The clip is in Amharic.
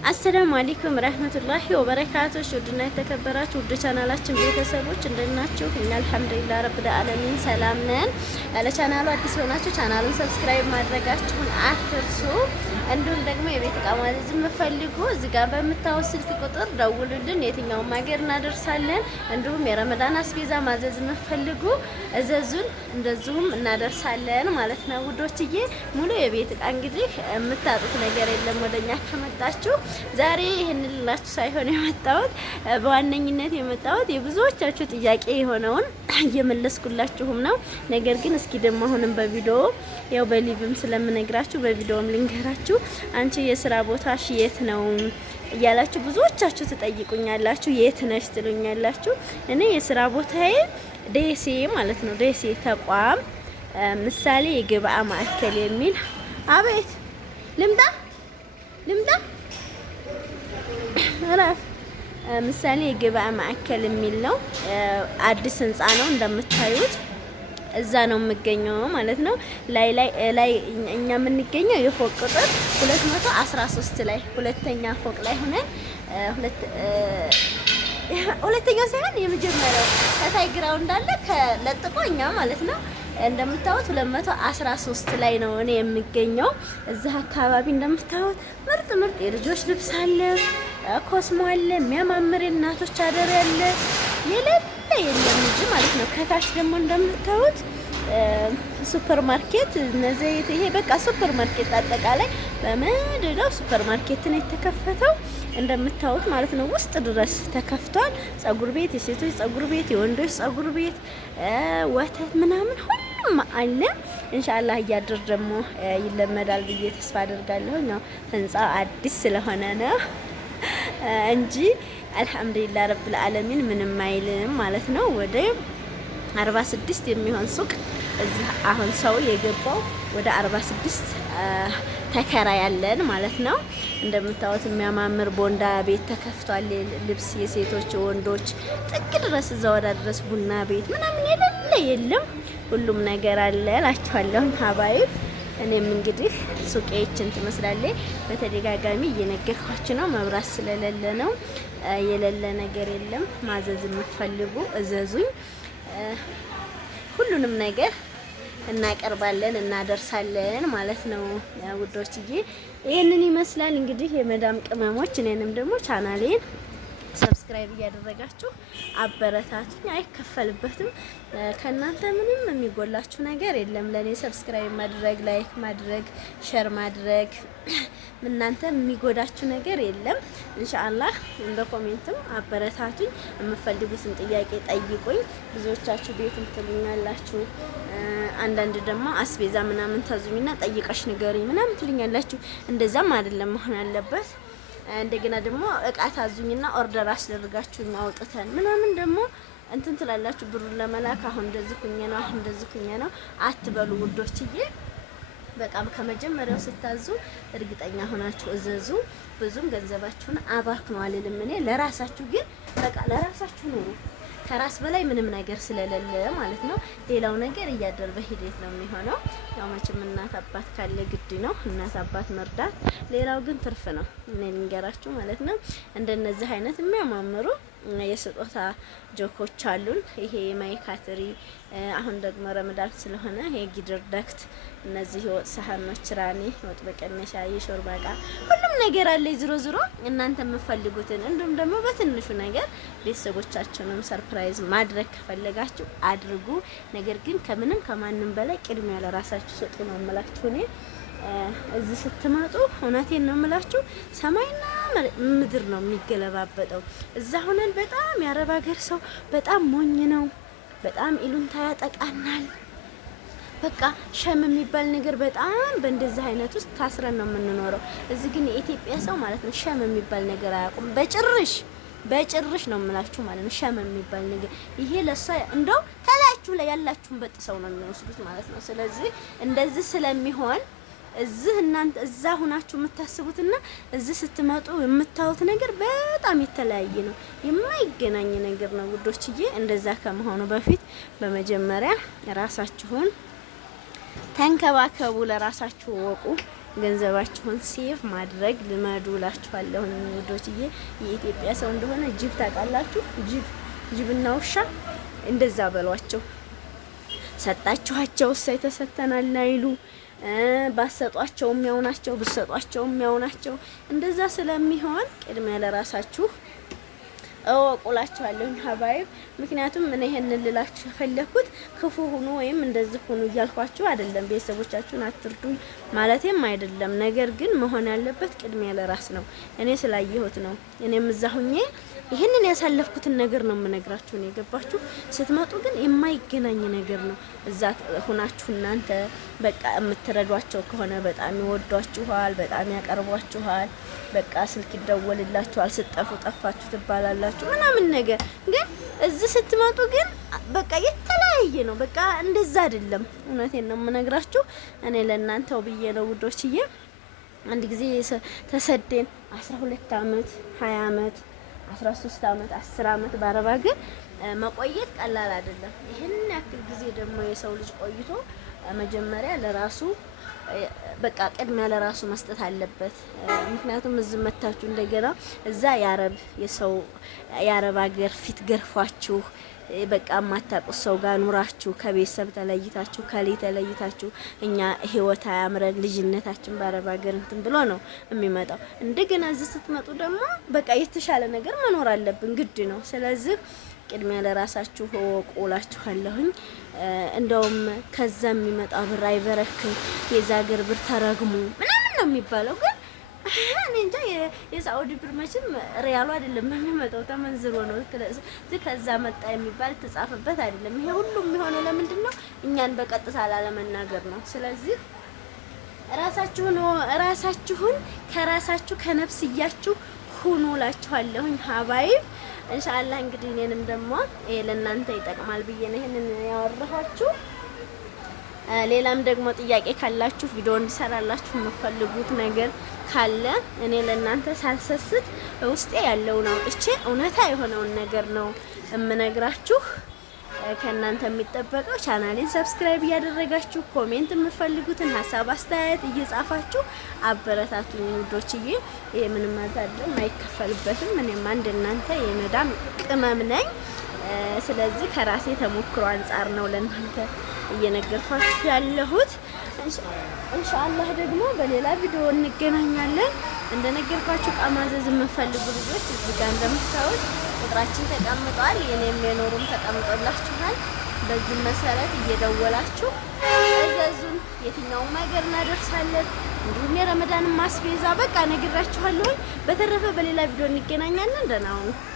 አሰላሙ አለይኩም ረህመቱላሂ ወበረካቱሁ። ውድና የተከበራችሁ ውድ ቻናላችን ቤተሰቦች እንደናችሁ? እኛ አልሐምዱሊላህ ረብል ዓለሚን ሰላም ነን። ለቻናሉ አዲስ ሆናችሁ ቻናሉን ሰብስክራይብ ማድረጋችሁን አትርሱ። እንዲሁም ደግሞ የቤት እቃ ማዘዝ የምትፈልጉ እዚህ ጋር በምታዩት ስልክ ቁጥር ደውሉልን፣ የትኛውም ሀገር እናደርሳለን። እንዲሁም የረመዳን አስቤዛ ማዘዝ የምትፈልጉ እዘዙን፣ እንደዚሁም እናደርሳለን ማለት ነው ውዶችዬ። ሙሉ የቤት እቃ እንግዲህ የምታጡት ነገር የለም ወደኛ ከመጣችሁ። ዛሬ ይህን ልላችሁ ሳይሆን የመጣሁት በዋነኝነት የመጣሁት የብዙዎቻችሁ ጥያቄ የሆነውን እየመለስኩላችሁም ነው። ነገር ግን እስኪ ደግሞ አሁንም በቪዲዮ ያው በሊቭም ስለምነግራችሁ በቪዲዮም ልንገራችሁ። አንቺ የስራ ቦታሽ የት ነው እያላችሁ ብዙዎቻችሁ ትጠይቁኛላችሁ። የት ነሽ ትሉኛላችሁ። እኔ የስራ ቦታዬ ደሴ ማለት ነው። ደሴ ተቋም ምሳሌ የገበያ ማዕከል የሚል አቤት ልምጣ አራፍ ምሳሌ የገበያ ማዕከል የሚል ነው። አዲስ ህንጻ ነው እንደምታዩት። እዛ ነው የምገኘው ማለት ነው። ላይ እኛ የምንገኘው የፎቅ ቁጥር 213 ላይ ሁለተኛ ፎቅ ላይ ሆነን ሁለተኛው ሳይሆን የመጀመሪያው ከታይ ግራውንድ አለ ከለጥቆ እኛ ማለት ነው። እንደምታዩት 213 ላይ ነው እኔ የምገኘው። እዛ አካባቢ እንደምታዩት ምርጥ የልጆች ልብስ አለ፣ ኮስሞ አለ፣ የሚያማምር እናቶች አደር ያለ የለም እንጂ ማለት ነው። ከታች ደግሞ እንደምታዩት ሱፐር ማርኬት ዘይት፣ ይሄ በቃ ሱፐር ማርኬት አጠቃላይ በመደዳው ሱፐር ማርኬት ነው የተከፈተው እንደምታዩት ማለት ነው። ውስጥ ድረስ ተከፍቷል። ጸጉር ቤት፣ የሴቶች ጸጉር ቤት፣ የወንዶች ጸጉር ቤት፣ ወተት ምናምን ሁሉም አለ። ኢንሻአላህ እያደር ደግሞ ይለመዳል ብዬ ተስፋ አደርጋለሁ። ነው ህንጻ አዲስ ስለሆነ ነው እንጂ አልሐምዱሊላህ ረብል ዓለሚን ምንም አይልም ማለት ነው። ወደ 46 የሚሆን ሱቅ እዚህ አሁን ሰው የገባው ወደ 46 ተከራይ ያለን ማለት ነው። እንደምታዩት የሚያማምር ቦንዳ ቤት ተከፍቷል። ልብስ የሴቶች የወንዶች ጥግ ድረስ እዛ ወዳ ድረስ ቡና ቤት ምናምን የለም ሁሉም ነገር አለ እላችኋለሁ ሀባይብ። እኔም እንግዲህ ሱቄችን ትመስላለች። በተደጋጋሚ እየነገርኳችሁ ነው። መብራት ስለሌለ ነው። የሌለ ነገር የለም። ማዘዝ የምትፈልጉ እዘዙኝ። ሁሉንም ነገር እናቀርባለን እናደርሳለን ማለት ነው ውዶችዬ። ይሄንን ይመስላል እንግዲህ የመዳም ቅመሞች። እኔንም ደግሞ ቻናሌን ሰብስክራይብ እያደረጋችሁ አበረታቱኝ። አይከፈልበትም። ከእናንተ ምንም የሚጎላችሁ ነገር የለም። ለኔ ሰብስክራይብ ማድረግ፣ ላይክ ማድረግ፣ ሼር ማድረግ እናንተ የሚጎዳችሁ ነገር የለም። ኢንሻአላህ እንደ ኮሜንትም አበረታቱኝ። የምፈልጉትን ጥያቄ ጠይቁኝ። ብዙዎቻችሁ ቤትም ትሉኛላችሁ። አንዳንድ ደግሞ አስቤዛ ምናምን ታዙኝና ጠይቀሽ ንገሪኝ ምናምን ትሉኛላችሁ። እንደዛም አይደለም መሆን ያለበት። እንደገና ደግሞ እቃ ታዙኝና ኦርደር አስደርጋችሁ አውጥተን ምናምን ደግሞ እንትን ትላላችሁ። ብሩን ለመላክ አሁን እንደዚህ ኩኛ ነው አትበሉ ውዶችዬ። በቃም ከመጀመሪያው ስታዙ እርግጠኛ ሆናችሁ እዘዙ። ብዙም ገንዘባችሁን አባክኑ አልልም እኔ። ለራሳችሁ ግን በቃ ለራሳችሁ ኑሩ። ከራስ በላይ ምንም ነገር ስለሌለ ማለት ነው። ሌላው ነገር እያደር በሂደት ነው የሚሆነው። ያው መቼም እናት አባት ካለ ግድ ነው እናት አባት መርዳት። ሌላው ግን ትርፍ ነው። እኔ ልንገራችሁ ማለት ነው። እንደነዚህ አይነት የሚያማምሩ የስጦታ ጆኮች አሉን። ይሄ ማይካትሪ አሁን ደግሞ ረመዳን ስለሆነ ይሄ ጊድር ደክት፣ እነዚህ የወጥ ሳህኖች፣ ራኒ ወጥ በቀነሻ፣ የሾርባ እቃ ሁሉም ነገር አለ። ዝሮ እናንተ የምትፈልጉትን እንዲሁም ደግሞ በትንሹ ነገር ቤተሰቦቻችሁንም ሰርፕራይዝ ማድረግ ከፈለጋችሁ አድርጉ። ነገር ግን ከምንም ከማንም በላይ ቅድሚያ ለራሳችሁ ስጡ ነው የምላችሁ እኔ። እዚህ ስትመጡ እውነቴን ነው የምላችሁ ሰማይና ምድር ነው የሚገለባበጠው። እዛ ሆነን በጣም የአረብ ሀገር ሰው በጣም ሞኝ ነው። በጣም ኢሉንታ ያጠቃናል። በቃ ሸም የሚባል ነገር በጣም በእንደዚህ አይነት ውስጥ ታስረን ነው የምንኖረው። እዚህ ግን የኢትዮጵያ ሰው ማለት ነው ሸም የሚባል ነገር አያውቁም። በጭርሽ ነው የምላችሁ ማለት ነው። ሸም የሚባል ነገር ይሄ ለሷ እንደው ከላያችሁ ላይ ያላችሁን በጥሰው ነው የሚወስዱት ማለት ነው። ስለዚህ እንደዚህ ስለሚሆን እዚህ እናንተ እዛ ሆናችሁ የምታስቡትና እዚህ ስትመጡ የምታዩት ነገር በጣም የተለያየ ነው። የማይገናኝ ነገር ነው ውዶችዬ። እንደዛ ከመሆኑ በፊት በመጀመሪያ ራሳችሁን ተንከባከቡ፣ ለራሳችሁ ወቁ። ገንዘባችሁን ሴፍ ማድረግ ልመዱ እላችኋለሁ ውዶችዬ። የኢትዮጵያ ሰው እንደሆነ ጅብ ታውቃላችሁ፣ ጅብና ውሻ እንደዛ በሏቸው። ሰጣችኋቸው እሰይ ተሰተናል አይሉ፣ ባሰጧቸውም ያው ናቸው፣ ብሰጧቸውም ያው ናቸው። እንደዛ ስለሚሆን ቅድሚያ ለራሳችሁ እወቁላችኋለሁ ሀባይብ። ምክንያቱም እኔ ይሄንን ልላችሁ የፈለኩት ክፉ ሁኑ ወይም እንደዚህ ሁኑ እያልኳችሁ አይደለም። ቤተሰቦቻችሁን አትርዱኝ ማለቴም አይደለም። ነገር ግን መሆን ያለበት ቅድሚያ ለራስ ነው። እኔ ስላየሁት ነው። እኔም እዛ ሁኜ ይሄንን ያሳለፍኩትን ነገር ነው የምነግራችሁ። ነው የገባችሁ? ስትመጡ ግን የማይገናኝ ነገር ነው። እዛ ሁናችሁ እናንተ በቃ የምትረዷቸው ከሆነ በጣም ይወዷችኋል፣ በጣም ያቀርቧችኋል። በቃ ስልክ ይደወልላችኋል፣ ስጠፉ ጠፋችሁ ትባላላችሁ ምናምን ነገር። ግን እዚህ ስትመጡ ግን በቃ የተለያየ ነው። በቃ እንደዛ አይደለም። እውነቴን ነው የምነግራችሁ። እኔ ለእናንተው ብዬ ነው ውዶችዬ። አንድ ጊዜ ተሰደን 12 አመት 20 አመት 13 አመት 10 አመት በአረብ ሀገር መቆየት ቀላል አይደለም። ይሄን ያክል ጊዜ ደግሞ የሰው ልጅ ቆይቶ መጀመሪያ ለራሱ በቃ ቅድሚያ ለራሱ መስጠት አለበት። ምክንያቱም እዚህ መታችሁ እንደገና እዛ የአረብ ሀገር ፊት ገርፏችሁ በቃ የማታውቁት ሰው ጋር ኑራችሁ ከቤተሰብ ተለይታችሁ ከሌ ተለይታችሁ እኛ ህይወት አያምረን ልጅነታችን በአረብ ሀገር እንትን ብሎ ነው የሚመጣው። እንደገና እዚህ ስትመጡ ደግሞ በቃ የተሻለ ነገር መኖር አለብን ግድ ነው። ስለዚህ ቅድሚያ ለራሳችሁ እወቁላችኋለሁኝ። እንደውም ከዛ የሚመጣ ብር አይበረክት፣ የዛ ሀገር ብር ተረግሙ ምናምን ነው የሚባለው። ግን እኔ እንጃ የሳኡዲ ብር መቼም ሪያሉ አይደለም የሚመጣው ተመንዝሮ ነው። ከዛ መጣ የሚባል ተጻፈበት አይደለም። ይሄ ሁሉም የሚሆነው ለምንድን ነው? እኛን በቀጥታ ላለመናገር ነው። ስለዚህ ራሳችሁን ከራሳችሁ ከነፍስያችሁ ሁኑ እላችኋለሁኝ ሀባይብ። ኢንሻአላህ እንግዲህ እኔንም ደግሞ ለእናንተ ይጠቅማል ብዬ ነው ይሄንን ያወራኋችሁ። ሌላም ደግሞ ጥያቄ ካላችሁ ቪዲዮ እንድሰራላችሁ የምትፈልጉት ነገር ካለ እኔ ለእናንተ ሳልሰስት ውስጤ ያለውን አውጥቼ እውነታ የሆነውን ነገር ነው የምነግራችሁ። ከእናንተ የሚጠበቀው ቻናሌን ሰብስክራይብ እያደረጋችሁ ኮሜንት የምትፈልጉትን ሀሳብ አስተያየት እየጻፋችሁ አበረታቱኝ ውዶችዬ። ይሄ ምንም ማለት አይደለም፣ አይከፈልበትም። እኔም አንድ እናንተ የመዳም ቅመም ነኝ። ስለዚህ ከራሴ ተሞክሮ አንጻር ነው ለእናንተ እየነገርኳችሁ ያለሁት። ኢንሻአላህ ደግሞ በሌላ ቪዲዮ እንገናኛለን። እንደነገርኳችሁ እቃ ማዘዝ የምትፈልጉ ልጆች እዚህ ጋር እንደምታዩት ቁጥራችን ተቀምጧል። የኔም የኖሩም ተቀምጦላችኋል። በዚህ መሰረት እየደወላችሁ እዘዙን። የትኛውም ነገር እናደርሳለን። እንዲሁም የረመዳን ማስቤዛ በቃ ነግራችኋለሁ። በተረፈ በሌላ ቪዲዮ እንገናኛለን። ደህና ሁኑ።